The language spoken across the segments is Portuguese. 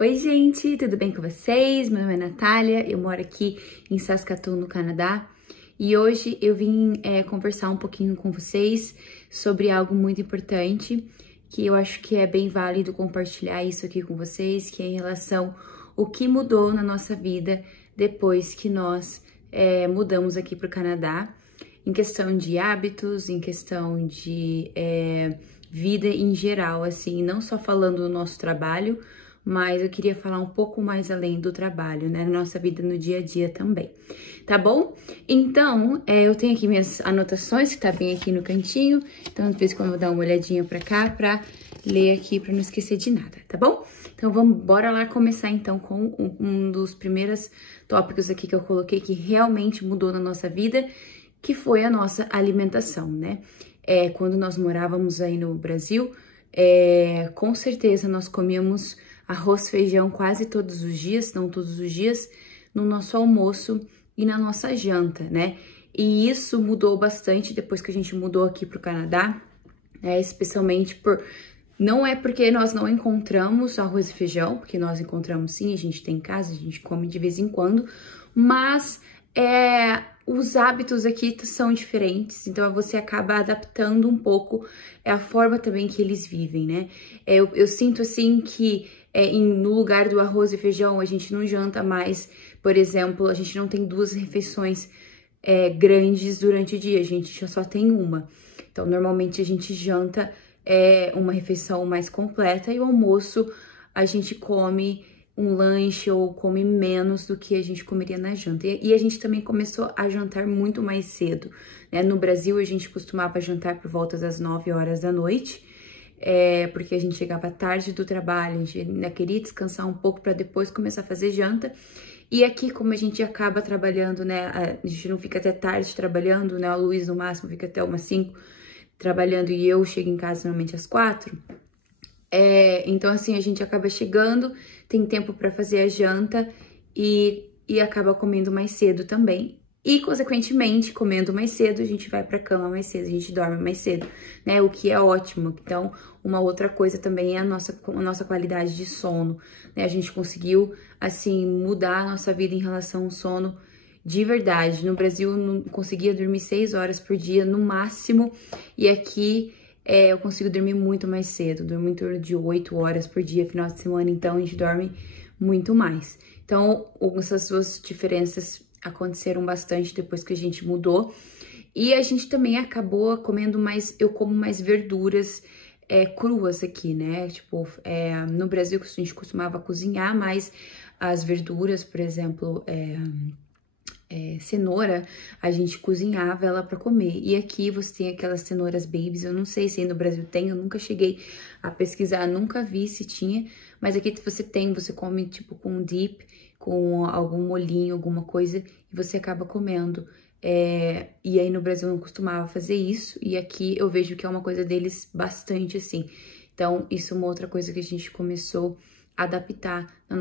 Oi, gente, tudo bem com vocês? Meu nome é Natália, eu moro aqui em Saskatoon, no Canadá, e hoje eu vim conversar um pouquinho com vocês sobre algo muito importante, que eu acho que é bem válido compartilhar isso aqui com vocês, que é em relação ao que mudou na nossa vida depois que nós mudamos aqui para o Canadá, em questão de hábitos, em questão de vida em geral, assim, não só falando do nosso trabalho, mas eu queria falar um pouco mais além do trabalho, né, na nossa vida no dia a dia também, tá bom? Então, eu tenho aqui minhas anotações, que tá bem aqui no cantinho, então de vez em quando eu vou dar uma olhadinha pra cá, pra ler aqui, pra não esquecer de nada, tá bom? Então, bora lá começar então com um dos primeiros tópicos aqui que eu coloquei que realmente mudou na nossa vida, que foi a nossa alimentação, né? Quando nós morávamos aí no Brasil, com certeza nós comíamos arroz, feijão quase todos os dias, não todos os dias, no nosso almoço e na nossa janta, né? E isso mudou bastante depois que a gente mudou aqui pro Canadá, especialmente por... Não é porque nós não encontramos arroz e feijão, porque nós encontramos sim, a gente tem em casa, a gente come de vez em quando, mas os hábitos aqui são diferentes, então você acaba adaptando um pouco a forma também que eles vivem, né? Eu sinto assim que no lugar do arroz e feijão a gente não janta mais, por exemplo, a gente não tem duas refeições grandes durante o dia, a gente só tem uma. Então normalmente a gente janta uma refeição mais completa e o almoço a gente come um lanche ou come menos do que a gente comeria na janta. E a gente também começou a jantar muito mais cedo, né? No Brasil, a gente costumava jantar por volta das 9 horas da noite, porque a gente chegava tarde do trabalho, a gente ainda queria descansar um pouco para depois começar a fazer janta. E aqui, como a gente acaba trabalhando, né? A gente não fica até tarde trabalhando, né? O Luiz, no máximo, fica até umas 5 trabalhando e eu chego em casa normalmente às 4. Então, assim, a gente acaba chegando, tem tempo para fazer a janta e acaba comendo mais cedo também. E, consequentemente, comendo mais cedo, a gente vai pra cama mais cedo, a gente dorme mais cedo, né? O que é ótimo. Então, uma outra coisa também é a nossa qualidade de sono, né? A gente conseguiu, assim, mudar a nossa vida em relação ao sono de verdade. No Brasil, eu não conseguia dormir 6 horas por dia, no máximo, e aqui... eu consigo dormir muito mais cedo, durmo em torno de 8 horas por dia, final de semana, então a gente dorme muito mais. Então, essas duas diferenças aconteceram bastante depois que a gente mudou. E a gente também acabou comendo mais, eu como mais verduras cruas aqui, né? Tipo, no Brasil a gente costumava cozinhar mais as verduras, por exemplo... cenoura, a gente cozinhava ela para comer. E aqui você tem aquelas cenouras babies, eu não sei se aí no Brasil tem, eu nunca cheguei a pesquisar, nunca vi se tinha, mas aqui você come tipo com dip, com algum molhinho, alguma coisa, e você acaba comendo. E aí no Brasil eu não costumava fazer isso, e aqui eu vejo que é uma coisa deles bastante assim. Então, isso é uma outra coisa que a gente começou a adaptar no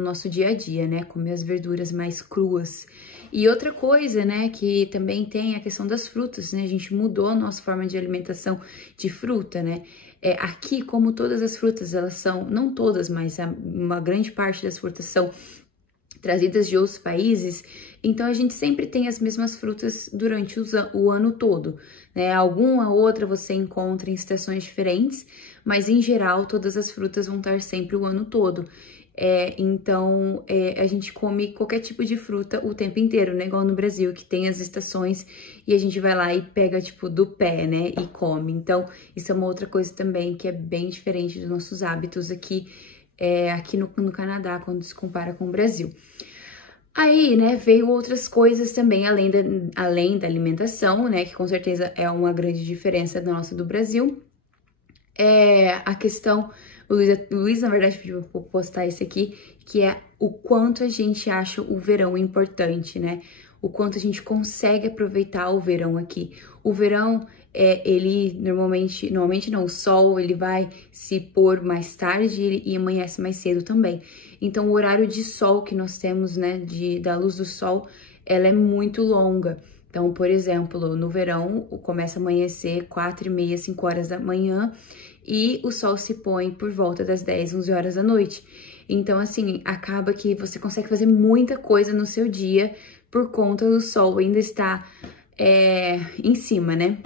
nosso dia a dia, né? Comer as verduras mais cruas. E outra coisa, né, que também tem a questão das frutas, né? A gente mudou a nossa forma de alimentação de fruta, né? Aqui, como todas as frutas, elas são, não todas, mas uma grande parte das frutas são trazidas de outros países, então a gente sempre tem as mesmas frutas durante o ano todo, né? Alguma outra você encontra em estações diferentes, mas em geral todas as frutas vão estar sempre o ano todo. Então a gente come qualquer tipo de fruta o tempo inteiro, né? Igual no Brasil, que tem as estações e a gente vai lá e pega, tipo, do pé, né? E come. Então, isso é uma outra coisa também que é bem diferente dos nossos hábitos aqui no Canadá, quando se compara com o Brasil. Aí, né, veio outras coisas também, além da alimentação, né, que com certeza é uma grande diferença da nossa do Brasil. A questão, o Luiz, na verdade, pediu pra postar esse aqui, que é o quanto a gente acha o verão importante, né? O quanto a gente consegue aproveitar o verão aqui. O verão, ele normalmente não, o sol, ele vai se pôr mais tarde e amanhece mais cedo também. Então, o horário de sol que nós temos, né, da luz do sol, ela é muito longa. Então, por exemplo, no verão, começa a amanhecer 4h30, 5 horas da manhã, e o sol se põe por volta das 10, 11 horas da noite. Então, assim, acaba que você consegue fazer muita coisa no seu dia por conta do sol ainda estar em cima, né?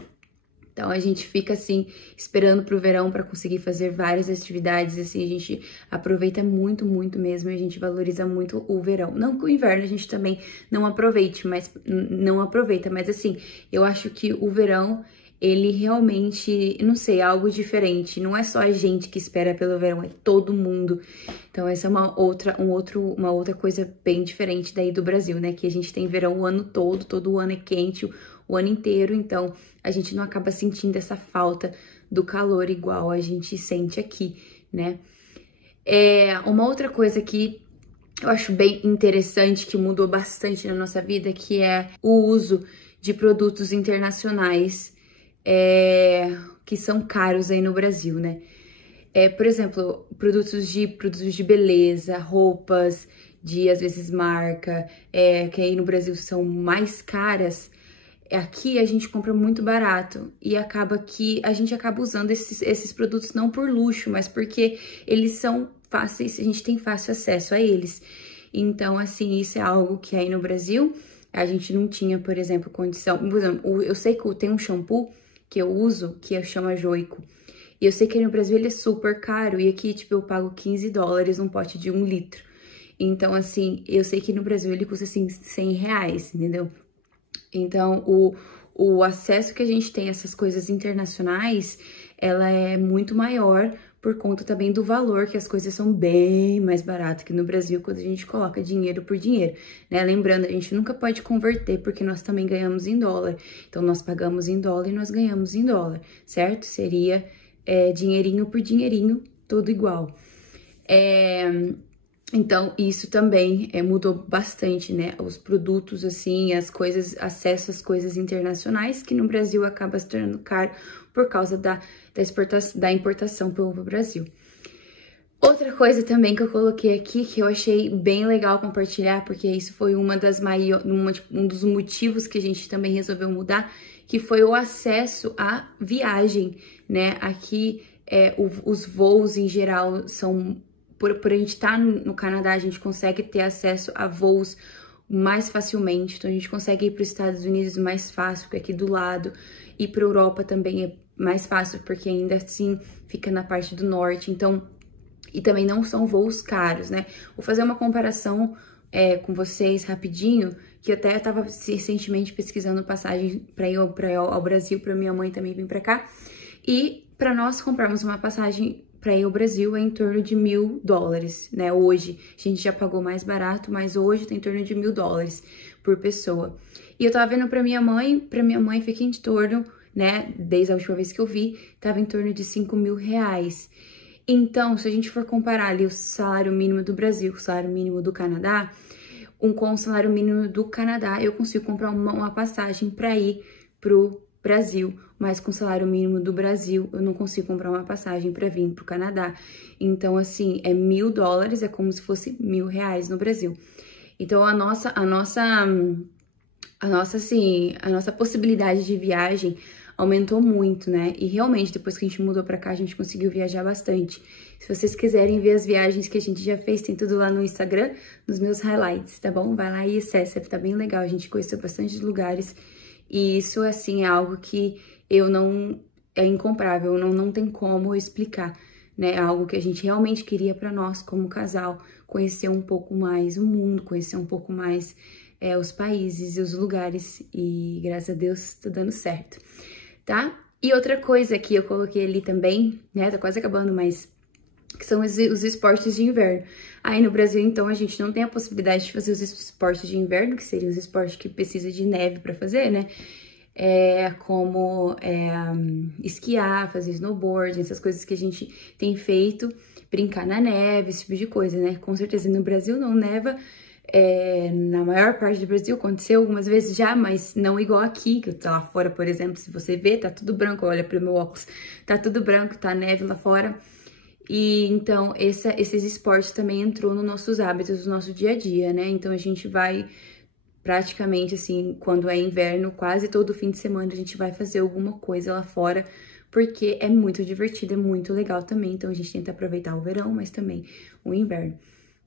Então, a gente fica, assim, esperando pro verão para conseguir fazer várias atividades, assim, a gente aproveita muito, muito mesmo, e a gente valoriza muito o verão. Não que o inverno a gente também não aproveita, mas assim, eu acho que o verão, ele realmente, não sei, é algo diferente. Não é só a gente que espera pelo verão, é todo mundo. Então, essa é uma outra coisa bem diferente daí do Brasil, né? Que a gente tem verão o ano todo ano é quente, o ano inteiro, então a gente não acaba sentindo essa falta do calor igual a gente sente aqui, né? Uma outra coisa que eu acho bem interessante, que mudou bastante na nossa vida, que é o uso de produtos internacionais que são caros aí no Brasil, né? Por exemplo, produtos de beleza, roupas de, às vezes, marca, que aí no Brasil são mais caras. Aqui a gente compra muito barato e acaba que a gente acaba usando esses produtos não por luxo, mas porque eles são fáceis, a gente tem fácil acesso a eles. Então, assim, isso é algo que aí no Brasil a gente não tinha, por exemplo, condição. Por exemplo, eu sei que tem um shampoo que eu uso que chama Joico. E eu sei que aí no Brasil ele é super caro e aqui, tipo, eu pago $15 um pote de 1 litro. Então, assim, eu sei que no Brasil ele custa, assim, R$100, entendeu? Então, o acesso que a gente tem a essas coisas internacionais, ela é muito maior por conta também do valor, que as coisas são bem mais baratas que no Brasil quando a gente coloca dinheiro por dinheiro, né? Lembrando, a gente nunca pode converter porque nós também ganhamos em dólar. Então, nós pagamos em dólar e nós ganhamos em dólar, certo? Seria dinheirinho por dinheirinho, tudo igual. Então, isso também mudou bastante, né? Os produtos, assim, as coisas, acesso às coisas internacionais, que no Brasil acaba se tornando caro por causa da importação para o Brasil. Outra coisa também que eu coloquei aqui, que eu achei bem legal compartilhar, porque isso foi um dos motivos que a gente também resolveu mudar, que foi o acesso à viagem, né? Aqui, os voos em geral são... Por a gente estar no Canadá, a gente consegue ter acesso a voos mais facilmente. Então, a gente consegue ir para os Estados Unidos mais fácil, porque é aqui do lado. E para a Europa também é mais fácil, porque ainda assim fica na parte do norte. Então, e também não são voos caros, né? Vou fazer uma comparação com vocês rapidinho, que eu até estava recentemente pesquisando passagem para ir ao Brasil, para minha mãe também vir para cá. E para nós comprarmos uma passagem para ir ao Brasil é em torno de $1.000, né? Hoje, a gente já pagou mais barato, mas hoje tá em torno de $1.000 por pessoa. E eu tava vendo pra minha mãe fica em torno, né? Desde a última vez que eu vi, tava em torno de R$5.000. Então, se a gente for comparar ali o salário mínimo do Brasil com o salário mínimo do Canadá, com o salário mínimo do Canadá, eu consigo comprar uma passagem para ir pro Brasil, mas com o salário mínimo do Brasil, eu não consigo comprar uma passagem para vir pro Canadá. Então, assim, $1.000, é como se fosse R$1.000 no Brasil. Então, a nossa possibilidade de viagem aumentou muito, né? E realmente, depois que a gente mudou pra cá, a gente conseguiu viajar bastante. Se vocês quiserem ver as viagens que a gente já fez, tem tudo lá no Instagram, nos meus highlights, tá bom? Vai lá e acessa, tá bem legal. A gente conheceu bastante lugares e isso, assim, é algo que é incomparável, não tem como explicar, né? É algo que a gente realmente queria pra nós, como casal, conhecer um pouco mais o mundo, conhecer um pouco mais os países e os lugares, e graças a Deus tá dando certo, tá? E outra coisa que eu coloquei ali também, né, tá quase acabando, mas que são os esportes de inverno. Aí no Brasil, então, a gente não tem a possibilidade de fazer os esportes de inverno, que seriam os esportes que precisa de neve pra fazer, né? Como esquiar, fazer snowboard, essas coisas que a gente tem feito, brincar na neve, esse tipo de coisa, né? Com certeza no Brasil não neva, na maior parte do Brasil aconteceu algumas vezes já, mas não igual aqui, que eu tô lá fora, por exemplo, se você vê, tá tudo branco, olha pro meu óculos, tá tudo branco, tá neve lá fora. E então, esses esportes também entrou nos nossos hábitos, no nosso dia a dia, né? Então, a gente vai praticamente, assim, quando é inverno, quase todo fim de semana a gente vai fazer alguma coisa lá fora porque é muito divertido, é muito legal também. Então a gente tenta aproveitar o verão, mas também o inverno,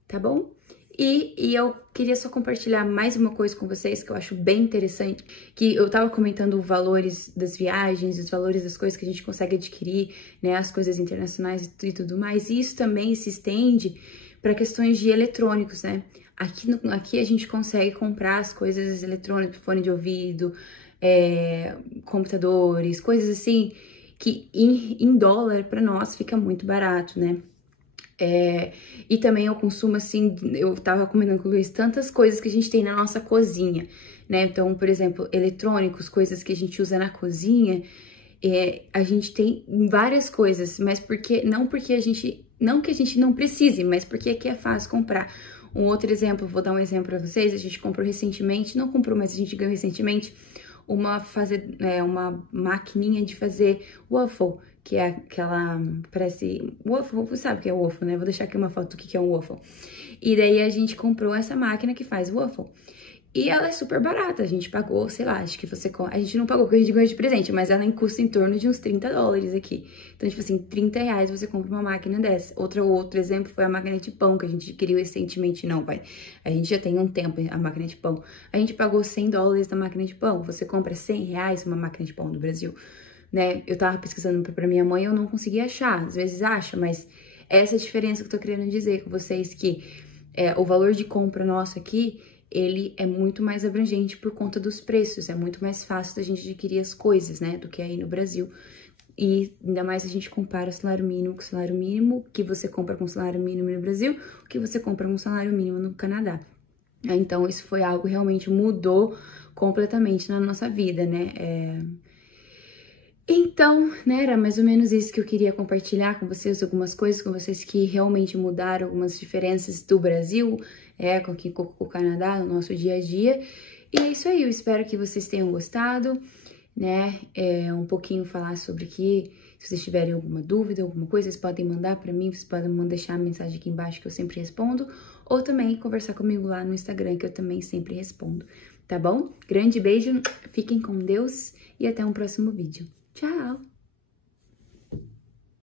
tá bom? E eu queria só compartilhar mais uma coisa com vocês que eu acho bem interessante, que eu tava comentando os valores das viagens, os valores das coisas que a gente consegue adquirir, né, as coisas internacionais e tudo mais, e isso também se estende para questões de eletrônicos, né? Aqui a gente consegue comprar as coisas eletrônicas, fone de ouvido, computadores, coisas assim, que em dólar para nós fica muito barato, né? E também eu consumo, assim, eu tava comentando com o Luiz, tantas coisas que a gente tem na nossa cozinha, né? Então, por exemplo, eletrônicos, coisas que a gente usa na cozinha, a gente tem várias coisas, mas não que a gente não precise, mas porque aqui é fácil comprar. Um outro exemplo, vou dar um exemplo pra vocês, a gente comprou recentemente, não comprou, mas a gente ganhou recentemente uma maquininha de fazer waffle, que é aquela, parece waffle, você sabe o que é waffle, né? Vou deixar aqui uma foto do que é um waffle. E daí a gente comprou essa máquina que faz waffle. E ela é super barata, a gente pagou, sei lá, acho que a gente não pagou porque a gente ganhou de presente, mas ela custa em torno de uns 30 dólares aqui. Então, tipo assim, 30 reais você compra uma máquina dessa. Outro exemplo foi a máquina de pão, que a gente adquiriu recentemente, a gente já tem um tempo a máquina de pão. A gente pagou 100 dólares na máquina de pão, você compra 100 reais uma máquina de pão no Brasil, né? Eu tava pesquisando pra minha mãe e eu não consegui achar, às vezes acha, mas essa é a diferença que eu tô querendo dizer com vocês, que o valor de compra nosso aqui, ele é muito mais abrangente por conta dos preços, é muito mais fácil da gente adquirir as coisas, né, do que aí no Brasil. E ainda mais se a gente compara o salário mínimo com o salário mínimo que você compra com o salário mínimo no Brasil, o que você compra com o salário mínimo no Canadá. Então, isso foi algo que realmente mudou completamente na nossa vida, né? Então, né, era mais ou menos isso que eu queria compartilhar com vocês, algumas coisas com vocês que realmente mudaram, algumas diferenças do Brasil, com o Canadá, no nosso dia a dia. E é isso aí, eu espero que vocês tenham gostado, né, um pouquinho falar sobre aqui. Se vocês tiverem alguma dúvida, alguma coisa, vocês podem mandar pra mim, vocês podem deixar a mensagem aqui embaixo que eu sempre respondo, ou também conversar comigo lá no Instagram que eu também sempre respondo, tá bom? Grande beijo, fiquem com Deus e até um próximo vídeo. Tchau!